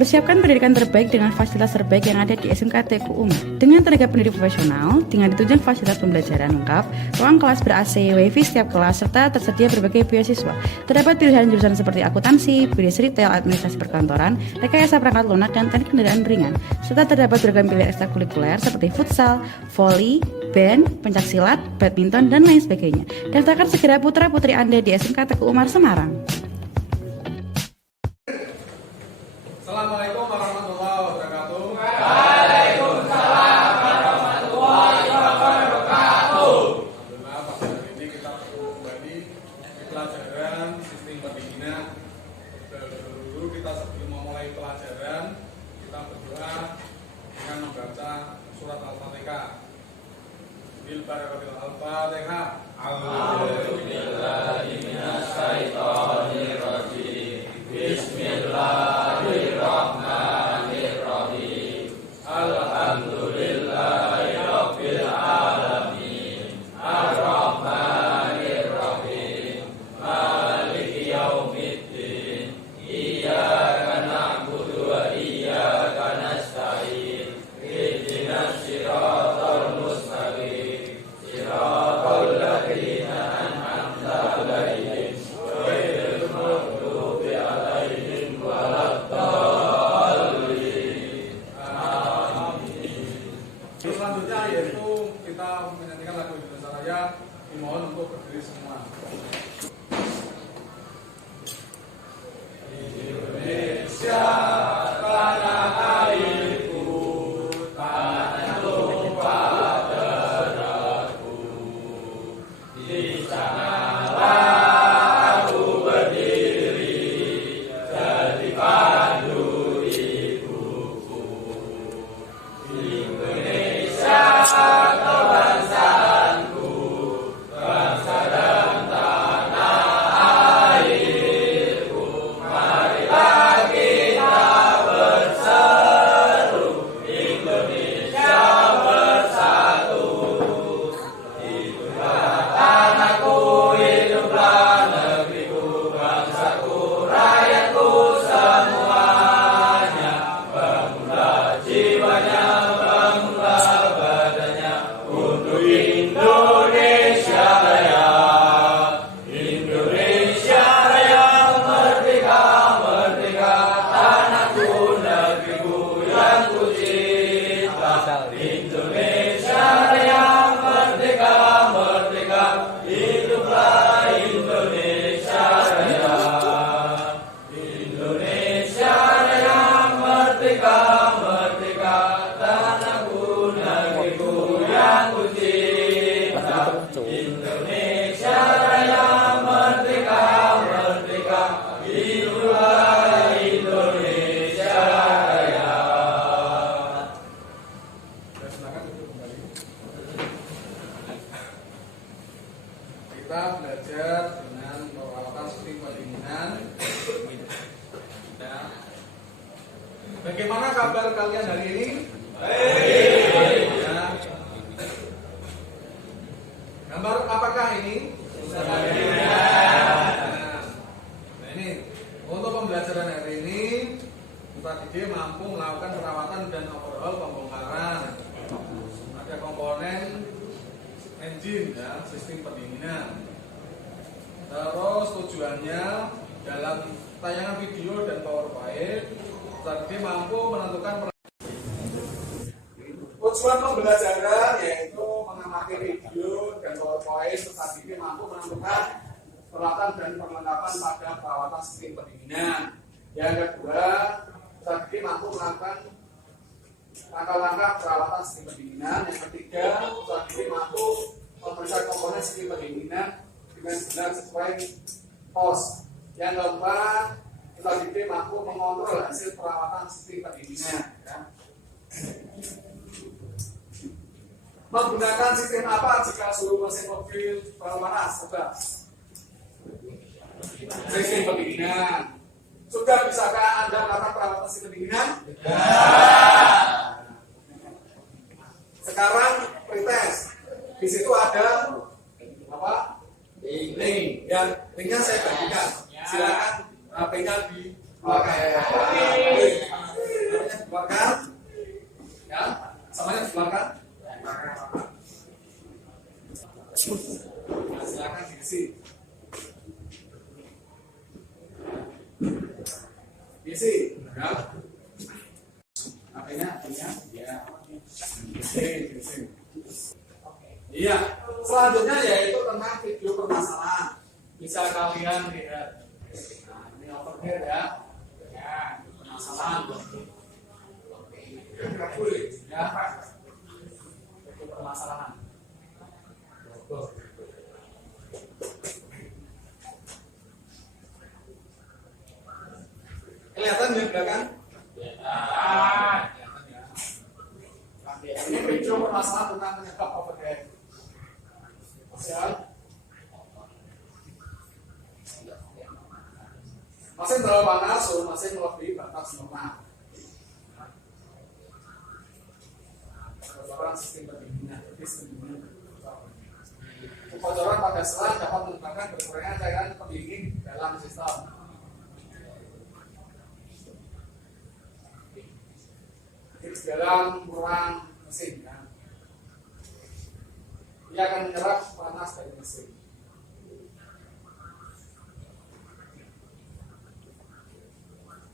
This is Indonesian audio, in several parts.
Persiapkan pendidikan terbaik dengan fasilitas terbaik yang ada di SMK Teguh Umar. Dengan tenaga pendidik profesional, dengan ditunjang fasilitas pembelajaran lengkap, ruang kelas ber-AC, wifi setiap kelas, serta tersedia berbagai beasiswa. Terdapat pilihan jurusan seperti akuntansi, bisnis retail, administrasi perkantoran, rekayasa perangkat lunak, dan teknik kendaraan ringan. Serta terdapat beragam pilihan ekstrakurikuler seperti futsal, voli, band, pencaksilat, badminton, dan lain sebagainya. Daftarkan segera putra-putri Anda di SMK Teguh Umar Semarang. Assalamualaikum warahmatullahi wabarakatuh. Waalaikumsalam warahmatullahi wabarakatuh. Alhamdulillah, pada hari ini kita bertemu kembali di pelajaran sistem pendinginan. Dulu kita sebelum memulai pelajaran, kita berdoa dengan membaca surat Al-Fatihah. Al-Fatihah. A'udzubillahi minasyaitonirrajim. Bismillahirrahmanirrahim. Alhamdulillahirabbil alamin. Arrahmanirrahim. Maliki yaumiddin. Iyyaka na'budu wa iyyaka nasta'in. Ihdinas siratal mustaqim. Siratal ladzina an'amta 'alaihim ghairil maghdubi 'alaihim waladdallin. Selanjutnya yaitu kita menyanyikan lagu Indonesia Raya. Dimohon untuk berdiri semua. Indonesia tanah airku, tanah tumpah darahku. Di sanalah aku berdiri, jadi pandu ibuku. Indonesia kebangsaanku, bangsa dan tanah airku. Marilah kita berseru, Indonesia bersatu. Hiduplah tanahku, hiduplah negeriku, bangsaku, rakyatku semuanya. Bangunlah jiwanya, bangunlah badannya untuk Indonesia Raya. Indonesia Raya, merdeka, merdeka, tanahku, negeriku yang ku cinta. Indonesia Raya, merdeka, merdeka, hiduplah Indonesia Raya. Indonesia Raya, merdeka, merdeka, tanahku, negeriku yang ku cinta. Indonesia Raya, merdeka, merdeka, hiduplah Indonesia Raya. Silakan duduk kembali. Kita belajar dengan perawatan sistem pendinginan. Ya. Bagaimana kabar kalian hari ini? Baik. Ya. Gambar apakah ini? Nah, ini untuk pembelajaran hari ini kita didik mampu melakukan perawatan dan overhaul pembongkaran. Ada komponen engine ya, sistem pendinginan. Terus tujuannya dalam tayangan video dan PowerPoint tadi mampu menentukan tujuan pembelajaran yaitu mengamati video dan PowerPoint tadi mampu menentukan peralatan dan perlengkapan pada perawatan sistem pendinginan. Yang kedua, tadi mampu melakukan langkah-langkah perawatan sistem pendinginan. Yang ketiga, tadi mampu memeriksa komponen sistem pendinginan dengan benar sesuai pos. Yang keempat, tadi mampu mengontrol hasil perawatan sistem pendinginan. Ya. Menggunakan sistem apa jika suhu mesin mobil terlalu panas? Coba. Sistem pendinginan. Sudah bisakah Anda melakukan perawatan sistem pendinginan? Sekarang pretest. Di situ ada apa? Link. Dan linknya saya bagikan. Silakan HP-nya dipakai. keluarkan. Ya, semuanya dikeluarkan. Nah, silakan diisi. Isi, ya. Akhirnya, ya. Isi. Iya. Selanjutnya yaitu tentang video permasalahan. Bisa kalian lihat. Nah, ini overhead ya. Ya, permasalahan. Ya, itu permasalahan. Kelihatan di belakang? Kelihatan ya. Ini video permasalahan tentang penyebab overhead. Ya. Mesin berapa panas? Mesin melebihi batas normal. Kebocoran sistem pendinginan. Kebocoran pada selang dapat menyebabkan berkurangnya cairan pendingin dalam sistem. Di dalam ruang mesin, ya. Ia akan menyerap panas dari mesin.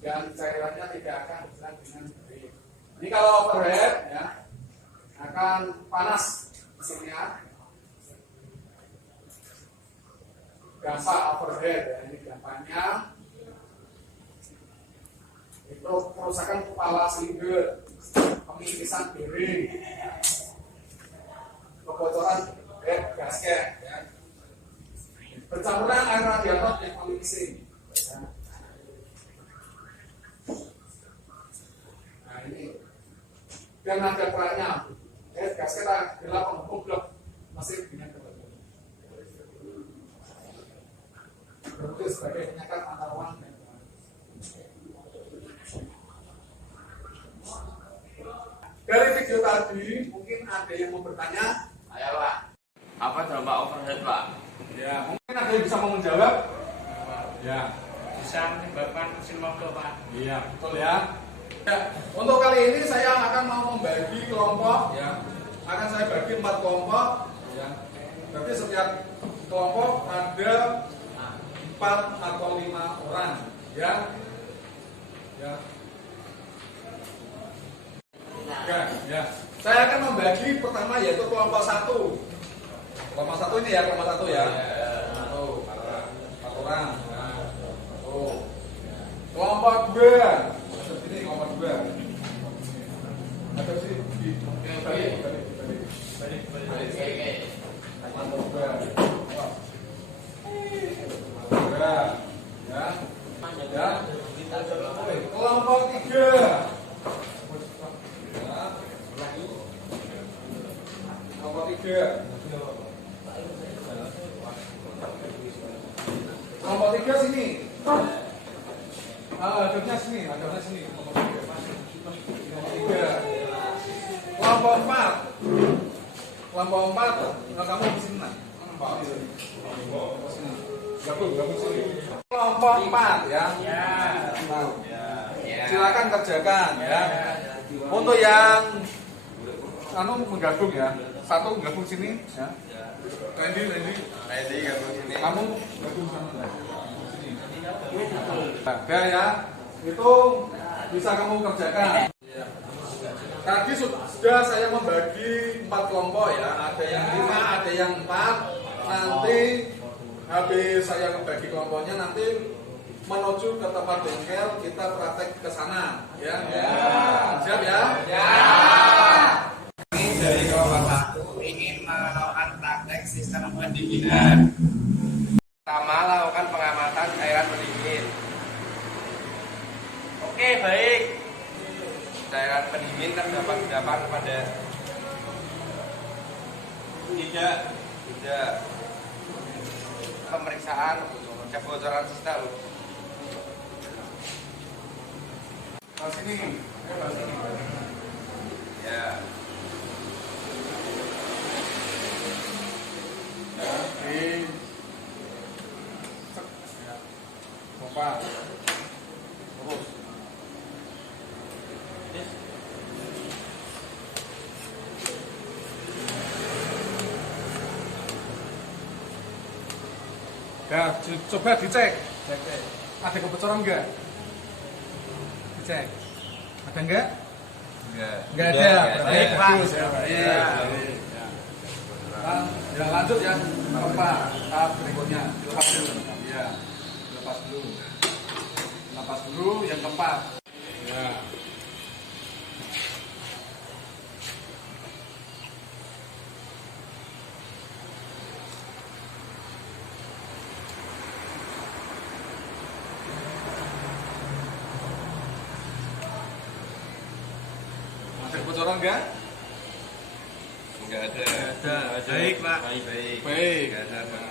Dan cairannya tidak akan berjalan dengan baik. Ini kalau overhead, ya, akan panas mesinnya. Dampak overhead, ya, ini dampaknya itu kerusakan kepala silinder, pengisian bearing, kebocoran head gasket, ya. Pencampuran air radiator yang mengisi. Nah ini, dan ada perannya head gasket adalah penghubung blok mesin dengan kebalikan. Berarti sebagai penyekat antar ruang dan dari video tadi mungkin ada yang mau bertanya. Ayo Pak, apa dampak overhead Pak? Ya, mungkin ada yang bisa menjawab. Ya, Bisa menyebabkan mesin mogok Pak. iya betul ya. Ya, untuk kali ini saya akan mau membagi kelompok. Ya, akan saya bagi 4 kelompok. Ya, berarti setiap kelompok ada 4 atau 5 orang. Ya, ya. Ya. Saya akan membagi pertama yaitu kelompok 1. Kelompok 1 ini ya, kelompok 1 ya. Satu, 4 orang. Satu. Kelompok 2. Ini kelompok 2. Ada sih. Balik. Kelompok 2. Ya. Ya. Kelompok 3. Kelompok 3. Kelompok 3 sini. Adabnya sini, adabnya sini. Kelompok 3. Kelompok 4. Kelompok 4. Nah, kamu di sini nah. Gabung sini. Kelompok 4 ya. Nah, silakan kerjakan ya. Untuk yang menggabung ya. Satu gabung sini ya. Randy gabung sini. Kamu gabung sana. Sini. Nah, ya. Itu bisa kamu kerjakan. Tadi sudah saya membagi 4 kelompok ya. Ada yang 5, ada yang 4. Nanti habis saya membagi kelompoknya nanti menuju ke tempat bengkel kita praktek ke sana ya. Siap ya? Ya. Dari kelompok 1 ingin melakukan praktek sistem pendinginan. Pertama, lakukan pengamatan cairan pendingin. Oke, baik. Cairan pendingin terdapat di depan pada tidak. Pemeriksaan kebocoran sistem. Ke sini. Ya. Oke. Kompak. Terus. Nah, coba dicek. Ada kebocoran enggak? Dicek. Ada enggak? Enggak ada. Baik, bagus ya. Baik. Ya, lanjut yang keempat. Tahap berikutnya. Dilepas dulu. Ya. Dilepas dulu. Lepas dulu yang keempat. Ya. Ada kebocoran enggak? Enggak ada. Baik, Pak. Baik. Baik. Enggak ada.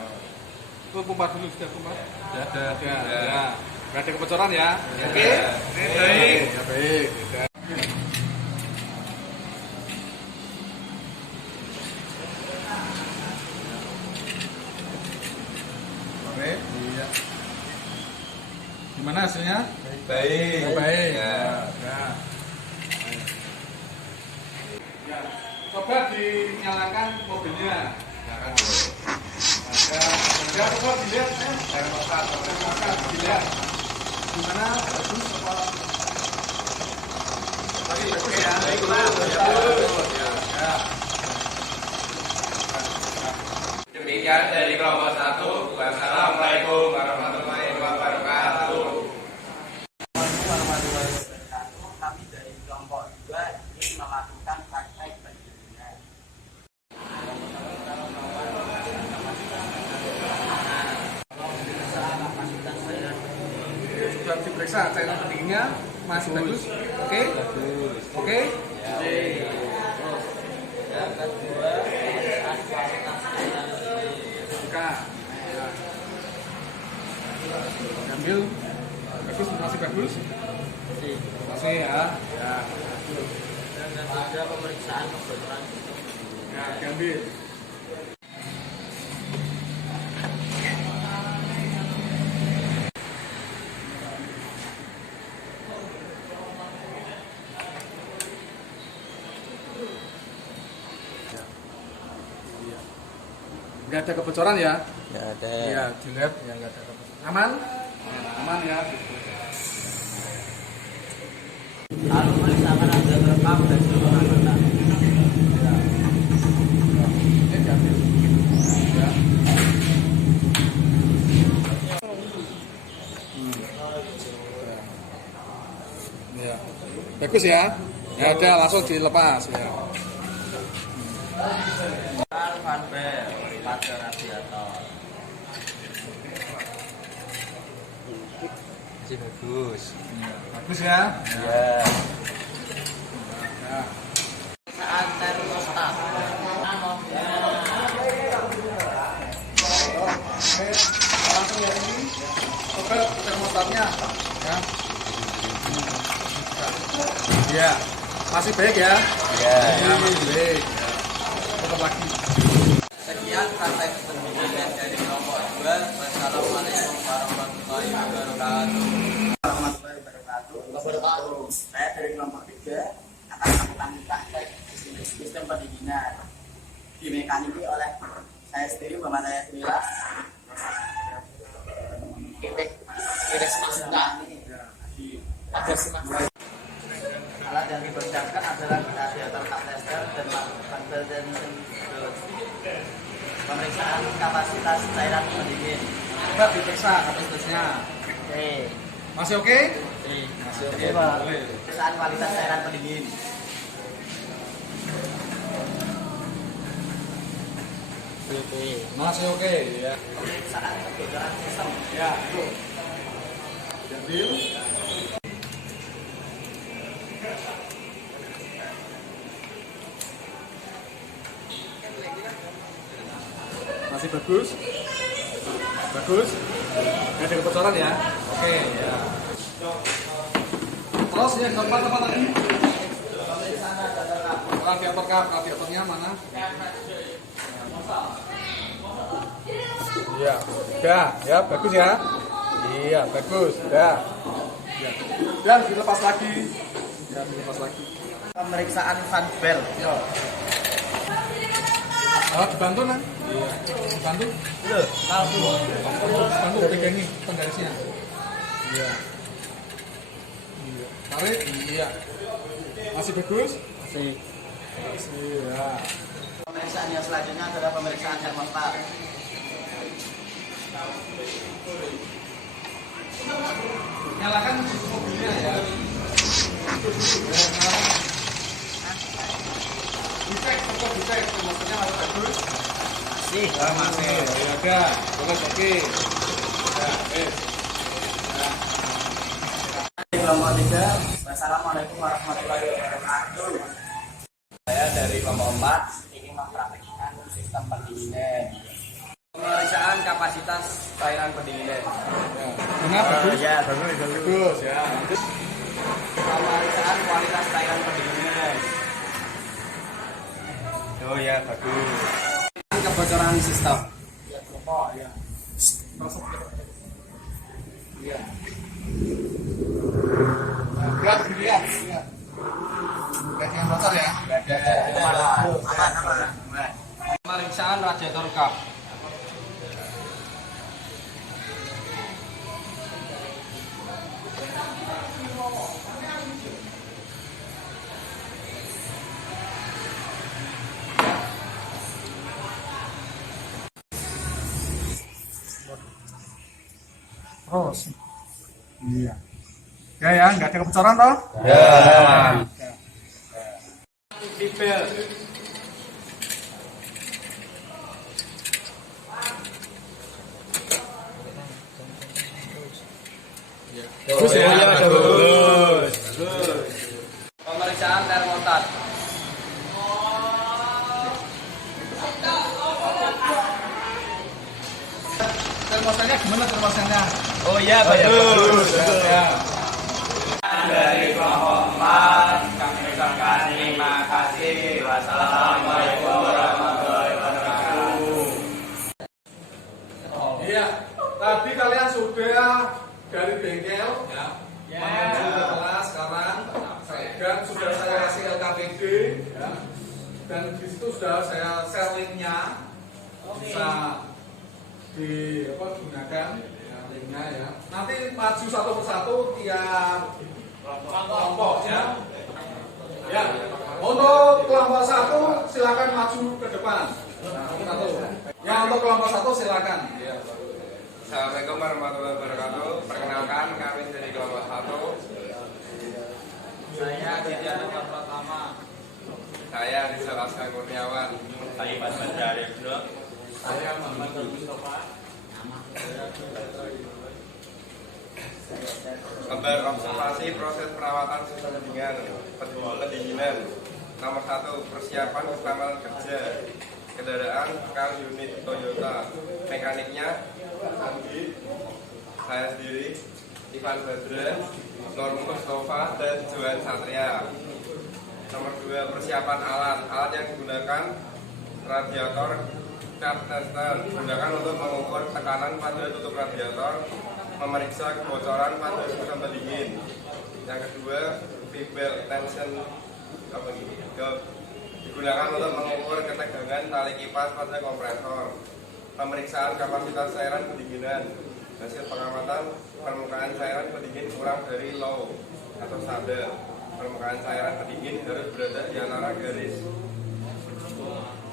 Itu pompa dulu, sudah pompa? Sudah ada. Ya. Enggak ada kebocoran ya? Oke. Baik. Ya, baik. Sudah. Oke. Iya. Gimana hasilnya? Baik. Baik. Ya. Ya. Ya. Coba dinyalakan mobilnya. Ada coba dilihat ya. Dilihat. Gimana? Bagus apa? Lagi bagus ya. Baik, Pak. Ya. Demikian dari kelompok 1. Wassalamualaikum warahmatullahi wabarakatuh. Kami dari kelompok 2 ingin melakukan praktek pendirian. Sudah diperiksa cairan pendinginnya masih bagus. Oke? Oke? Yang kedua, Buka. Ambil. Bagus, masih bagus. Masih ya. Ya. dan ketiga pemeriksaan kebocoran sistem. Ya, ambil. Nggak ada kebocoran ya? Tidak ada. Iya, dilihat ya nggak ada kebocoran. Aman? Aman ya. Lalu periksakan ada rekam dan pengamatan. Ini diambil. Ya. Ya. Bagus ya? Ya udah langsung dilepas ya. Fanbel pada radiator. Masih bagus. Bagus ya? Ya. Ya. Saat termostat. Langsung ya ini. Coba termostatnya ya. Ya. Masih baik ya? Ya. Ya, masih baik. Ya. Tetap lagi. Sekian praktek pendirian dari kelompok 2. Wassalamualaikum warahmatullahi wabarakatuh. Warahmatullahi wabarakatuh. Saya dari kelompok 3 akan melakukan praktek sistem pendinginan dimekaniki oleh saya sendiri, Bapak saya Sendiri. Kita semangat ada semangat. Alat yang dipersiapkan adalah radiator cup tester dan panel dan pemeriksaan kapasitas cairan pendingin. Coba diperiksa kapasitasnya. Oke. Masih oke? Masih oke, Pak. Pemeriksaan kualitas cairan pendingin. Oke. Masih oke ya. Pemeriksaan kebocoran sistem. Ya, itu. Diambil. Masih bagus. Bagus. Nggak ada kebocoran ya. Oke ya. Terus yang keempat apa tadi? Radiator kap, radiatornya mana? Iya, udah, ya bagus ya. Iya, bagus, udah. Ya. Dan dilepas lagi. Ya, dilepas lagi. Pemeriksaan fan belt. Yo. Alat dibantu nah. Bantu? Bantu pegangi penggarisnya. Iya. Tarik? Iya. Masih bagus? Masih. Ya. Pemeriksaan yang selanjutnya adalah pemeriksaan termostat. Nyalakan mobilnya ya. Dicek, maksudnya masih bagus. Masih. Ya udah, oke. Ya, Kelompok 3, Wassalamualaikum warahmatullahi wabarakatuh. Saya dari kelompok 4 ingin mempraktikkan sistem pendinginan. Pemeriksaan kapasitas cairan pendinginan. Benar, bagus. Ya, bagus. Ya. Pemeriksaan kualitas cairan pendinginan. Oh ya, bagus. Kebocoran sistem. Ya, kelompok ya. Masuk. Iya. Lihat. Lihat yang bocor ya. Aman. Pemeriksaan radiator kap. Terus. Iya. Ya, nggak ada kebocoran toh? Ya. Sipil. Bagus ya. Bagus. Pemeriksaan termostat. Termostatnya gimana termostatnya? Oh ya, bagus. Ya. Dari kelompok 4 kami ucapkan terima kasih. Wassalamualaikum warahmatullahi wabarakatuh. Iya. Tadi kalian sudah dari bengkel ya. Menuju ke kelas sekarang. Dan sudah saya kasih LKPD ya. Dan di situ sudah saya share linknya. Bisa digunakan ya, linknya ya. Nanti maju satu persatu tiap kelompok ya. Ya. Untuk kelompok 1 silakan maju ke depan. Satu. Ya, untuk kelompok 1 silakan. Ya. Assalamualaikum warahmatullahi wabarakatuh. Perkenalkan, kami dari kelompok 1. Saya Didiana Pertama. Saya Rizal Askan Kurniawan. Saya Mas Badar Ibnu. Saya Muhammad Mustafa. Kabar observasi proses perawatan sistem pendinginan. Nomor 1, persiapan keselamatan kerja. Kendaraan car unit Toyota. Mekaniknya saya sendiri, Ivan Badra, Nur Mustafa, dan Johan Satria. Nomor 2, persiapan alat. Alat yang digunakan radiator cap tester, digunakan untuk mengukur tekanan pada tutup radiator, memeriksa kebocoran pada sistem pendingin. Yang kedua, fiber tension digunakan untuk mengukur ketegangan tali kipas pada kompresor. Pemeriksaan kapasitas cairan pendinginan. Hasil pengamatan permukaan cairan pendingin kurang dari low atau standar. Permukaan cairan pendingin harus berada di antara garis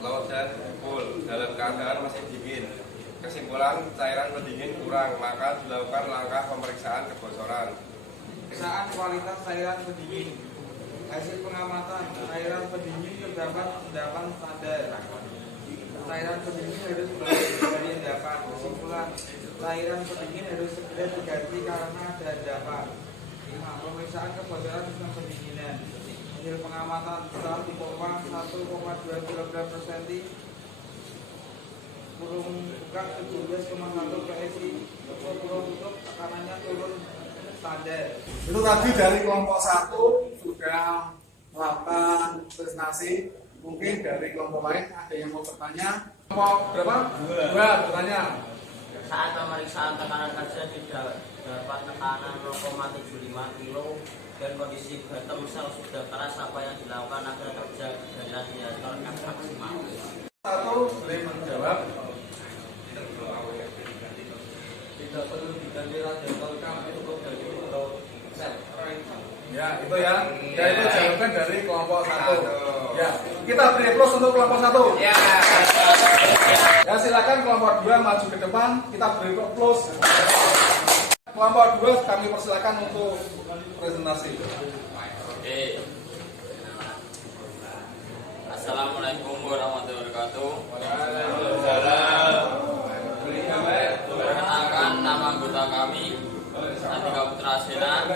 low dan full dalam keadaan masih dingin. Kesimpulan, cairan pendingin kurang, maka dilakukan langkah pemeriksaan kebocoran. Pemeriksaan kualitas cairan pendingin. Hasil pengamatan cairan pendingin terdapat endapan standar. Cairan pendingin harus berbeda dari endapan. Kesimpulan, cairan pendingin harus segera diganti karena ada endapan. 5. Pemeriksaan kebocoran sistem pendinginan. Hasil pengamatan besar dipompa 1,2 kg per senti. Kurung buka 17,1 PSI. Kurung tutup tekanannya turun standar. Itu tadi dari kelompok 1 sudah melakukan prestasi. Mungkin dari kelompok lain ada yang mau bertanya. Kelompok berapa? 2 bertanya. Saat pemeriksaan tekanan kerja tidak dapat tekanan 0,75 kg dan kondisi bottom cell sudah keras, apa yang dilakukan agar kerja dan radiator maksimal? Satu boleh menjawab. Tidak perlu diganti radiator kami untuk dari sel. Ya, itu ya. Ya, itu jawaban dari kelompok 1. Ya, kita beri plus untuk kelompok 1. Ya. Ya, silakan kelompok 2 maju ke depan, kita beri plus. Kelompok 2 kami persilakan untuk presentasi. Oke. Assalamualaikum warahmatullahi wabarakatuh. Perkenalkan, nama anggota kami Andika Putra Sena,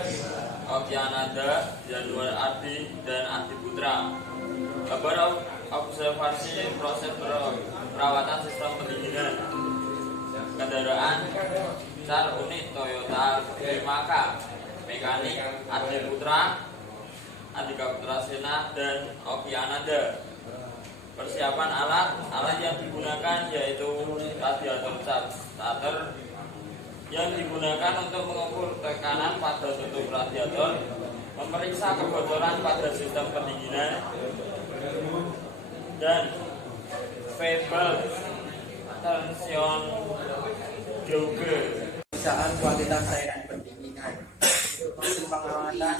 Oki Ananda, Januar Ardi, dan Ardi Putra. Kabar observasi proses perawatan sistem pendinginan kendaraan car unit Toyota 5K, mekanik Ardi Putra, Andika Putra Sena, dan Oki Ananda. Persiapan alat yang digunakan yaitu radiator starter yang digunakan untuk mengukur tekanan pada tutup radiator, memeriksa kebocoran pada sistem pendinginan, dan variable tension gauge. Pemeriksaan kualitas cairan pendinginan. Hasil pengamatan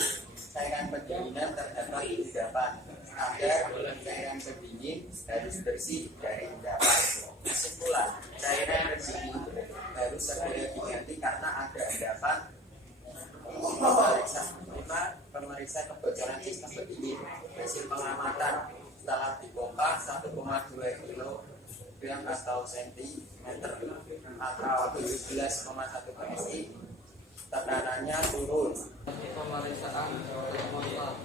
cairan pendinginan terdapat di endapan. Agar cairan pendingin harus bersih dari endapan. Kesimpulan, cairan pendingin harus segera diganti karena ada endapan. Pemeriksa kebocoran sistem pendingin. Hasil pengamatan setelah dibongkar 1,2 kg atau sentimeter atau 17,1 PSI, tekanannya turun. Pemeriksaan termometer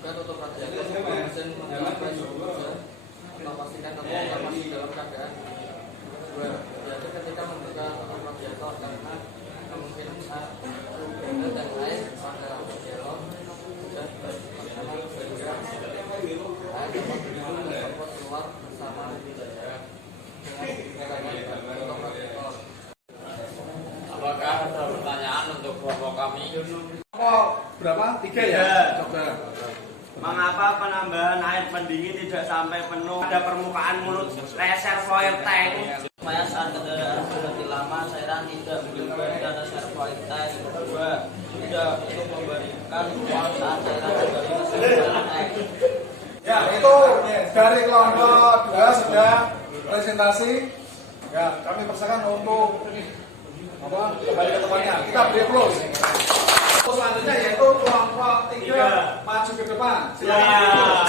buka tutup radiator mesin menghilangkan suhu atau pastikan termometer masih dalam keadaan 2. Jadi ketika membuka tutup radiator karena kemungkinan suhu udara dan air pada radiator dan bertekanan sehingga air dapat membuat keluar bersama dengan tutup radiator. Apakah ada pertanyaan untuk kelompok kami? Kelompok berapa? 3 ya? Coba. Mengapa penambahan air pendingin tidak sampai penuh pada permukaan mulut reservoir tank? Supaya saat kendaraan berhenti lama, cairan tidak menyebar dan reservoir tank. 2. Tidak untuk memberikan ruang saat cairan kembali ke reservoir tank. Ya, itu dari kelompok 2 sudah presentasi. Ya, kami persilakan untuk kembali ke tempatnya. Kita beri plus. Selanjutnya yaitu kelompok 3 maju ke depan. Silakan.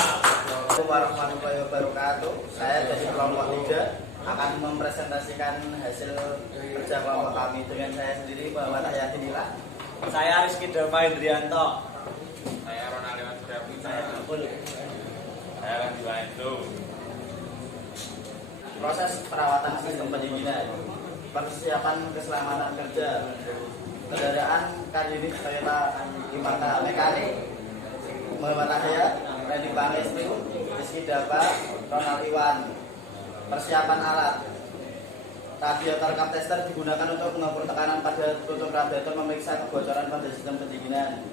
Assalamualaikum warahmatullahi wabarakatuh. Saya dari kelompok 3 akan mempresentasikan hasil kerja kelompok kami dengan saya sendiri, Muhammad Hayatullah. Saya Rizky Dava Indrianto. Saya Ronaldo Masbrafi. Saya Abdul. Saya Randy Waendo. Proses perawatan sistem pendinginan, persiapan keselamatan kerja kendaraan kali ini Toyota 5K, mekanik Muhammad Hayat, Randy Pangestu, Rizky Dava, Ronald Iwan. Persiapan alat, radiator cup tester digunakan untuk mengukur tekanan pada tutup radiator, memeriksa kebocoran pada sistem pendinginan.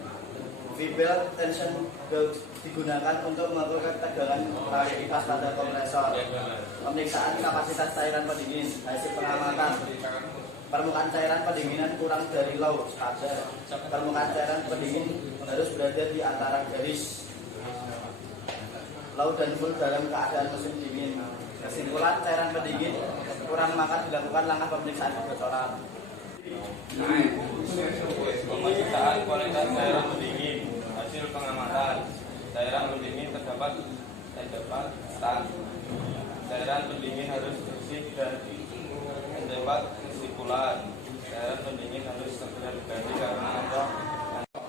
Variable tension gauge digunakan untuk mengukur ketegangan tali kipas pada kompresor. Pemeriksaan kapasitas cairan pendingin. Hasil pengamatan, permukaan cairan pendinginan kurang dari low standar. Permukaan cairan pendingin harus berada di antara garis low dan full dalam keadaan mesin dingin. Kesimpulan, cairan pendingin kurang, maka dilakukan langkah pemeriksaan kebocoran. Pemeriksaan kualitas cairan pendingin. Hasil pengamatan, cairan pendingin terdapat stang. Cairan pendingin harus bersih dan terdapat kesimpulan, cairan pendingin harus segera diganti karena ada.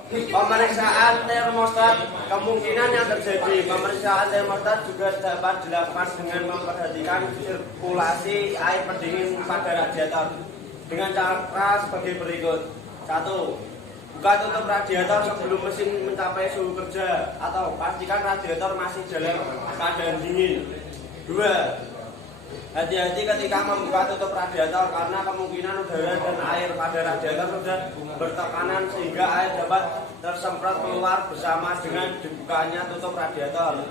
Pemeriksaan termostat, kemungkinan yang terjadi. Pemeriksaan termostat juga dapat dilakukan dengan memperhatikan sirkulasi air pendingin pada radiator dengan cara sebagai berikut. 1. Buka tutup radiator sebelum mesin mencapai suhu kerja atau pastikan radiator masih dalam keadaan dingin. 2. Hati-hati ketika membuka tutup radiator karena kemungkinan udara dan air pada radiator sudah bertekanan sehingga air dapat tersemprot keluar bersama dengan dibukanya tutup radiator.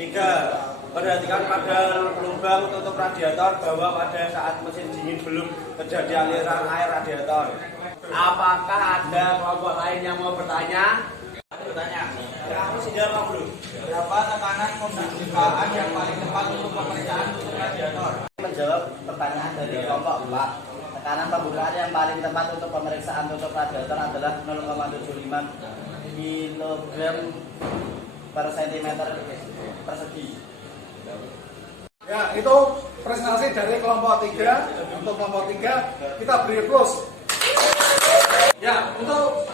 3. Perhatikan pada lubang tutup radiator bahwa pada saat mesin dingin belum terjadi aliran air radiator. Apakah ada kelompok lain yang mau bertanya? Bertanya. Kamu sudah mau belum? Berapa tekanan pembukaan yang paling tepat untuk pemeriksaan tutup radiator? Menjawab pertanyaan dari kelompok 4. Tekanan pembukaan yang paling tepat untuk pemeriksaan tutup radiator adalah 0,75 kg per cm persegi. Ya, itu presentasi dari kelompok 3. Untuk kelompok 3 kita beri plus. Ya, untuk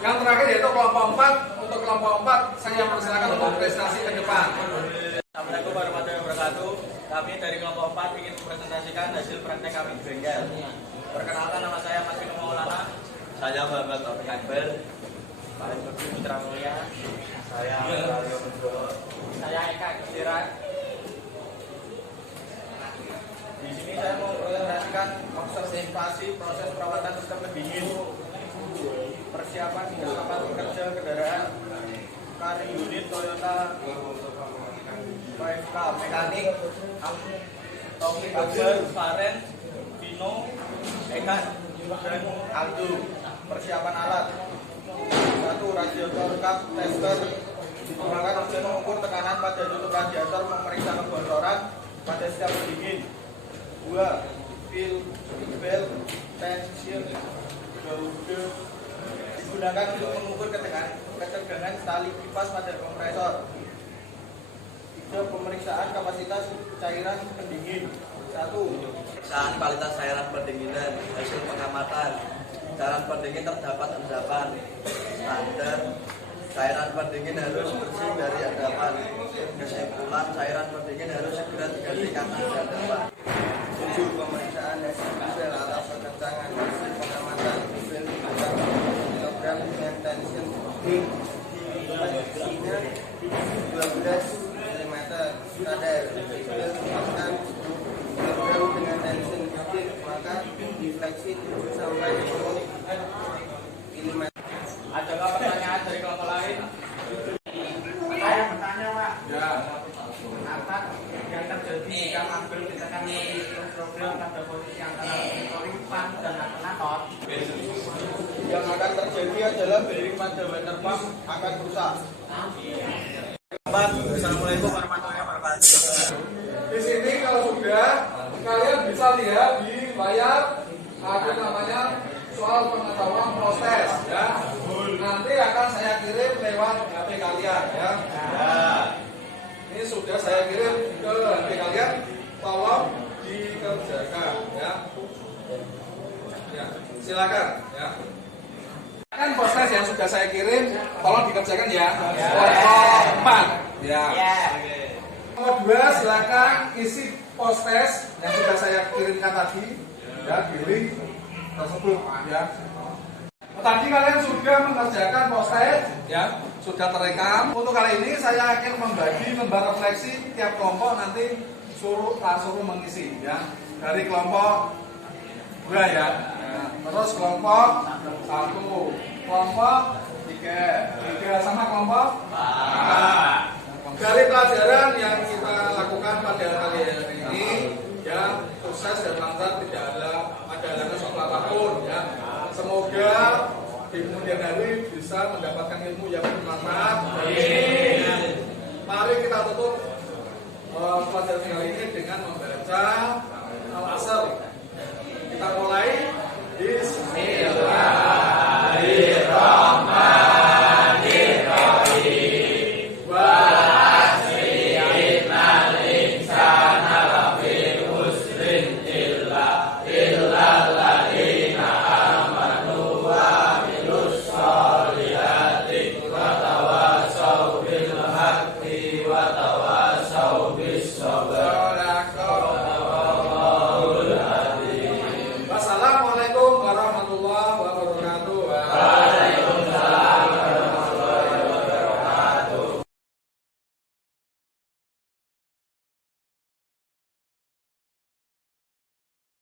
yang terakhir yaitu kelompok 4. Untuk kelompok 4 saya persilakan untuk presentasi ke depan. Assalamualaikum warahmatullahi wabarakatuh. Kami dari kelompok 4 ingin mempresentasikan hasil praktek kami di bengkel. Perkenalkan, nama saya Mas Vino Maulana. Saya Muhammad Taufik Akbar. Pak Budi Putra Mulia. Saya Mario Nugroho. Saya Eka Kesiran. Di sini saya mau mempresentasikan observasi proses perawatan sistem pendingin, persiapan hingga tempat bekerja kendaraan Kari unit Toyota 5K mekanik Taufik Akbar, Faren, Vino, Ekan, dan Aldo. Persiapan alat 1. Radiator cup tester digunakan untuk mengukur tekanan pada tutup radiator, memeriksa kebocoran pada setiap pendingin. 2. Fill belt tension gauge digunakan untuk mengukur ketegangan tali kipas pada kompresor. 3. Pemeriksaan kapasitas cairan pendingin. 1. Pemeriksaan kualitas cairan pendinginan. Hasil pengamatan cairan pendingin terdapat endapan standar. Cairan pendingin harus bersih dari endapan. Kesimpulan, cairan pendingin harus segera diganti karena ada endapan. 7. Pemeriksaan hasil visual atau pengecangan hasil pengamatan visual kilogram dengan tension spring dimensinya 12 mm kadar visual merupakan kilogram dengan tension spring, maka defleksi 7 sampai 10 mm. Adakah pertanyaan dari kelompok lain? Saya bertanya, Pak. Ya. Apa yang terjadi jika kabel ditekan di program pada posisi antara bearing pump dan alternator? Yang akan terjadi adalah bearing pada water pump akan rusak. Assalamualaikum warahmatullahi wabarakatuh. Di sini kalau sudah kalian bisa lihat di layar ada namanya soal pengetahuan proses ya. Nanti akan saya kirim lewat HP kalian ya. Ini sudah saya kirim ke HP kalian, tolong dikerjakan ya. Ya, silakan ya. Kan proses yang sudah saya kirim, tolong dikerjakan ya. Kelompok 4 ya. Nomor 2 silakan isi post test yang sudah saya kirimkan tadi ya di link tersebut ya. Tadi kalian sudah mengerjakan post test ya, sudah terekam. Untuk kali ini saya akan membagi lembar refleksi tiap kelompok, nanti suruh mengisi ya. Dari kelompok 2 ya. Terus kelompok 1, kelompok 3 sama kelompok 4. Dari pelajaran yang kita lakukan pada kali ini ya, sukses dan lancar, tidak ada halangan soal apapun ya. Semoga di kemudian hari bisa mendapatkan ilmu yang bermanfaat. Mari kita tutup pelajaran kali ini dengan membaca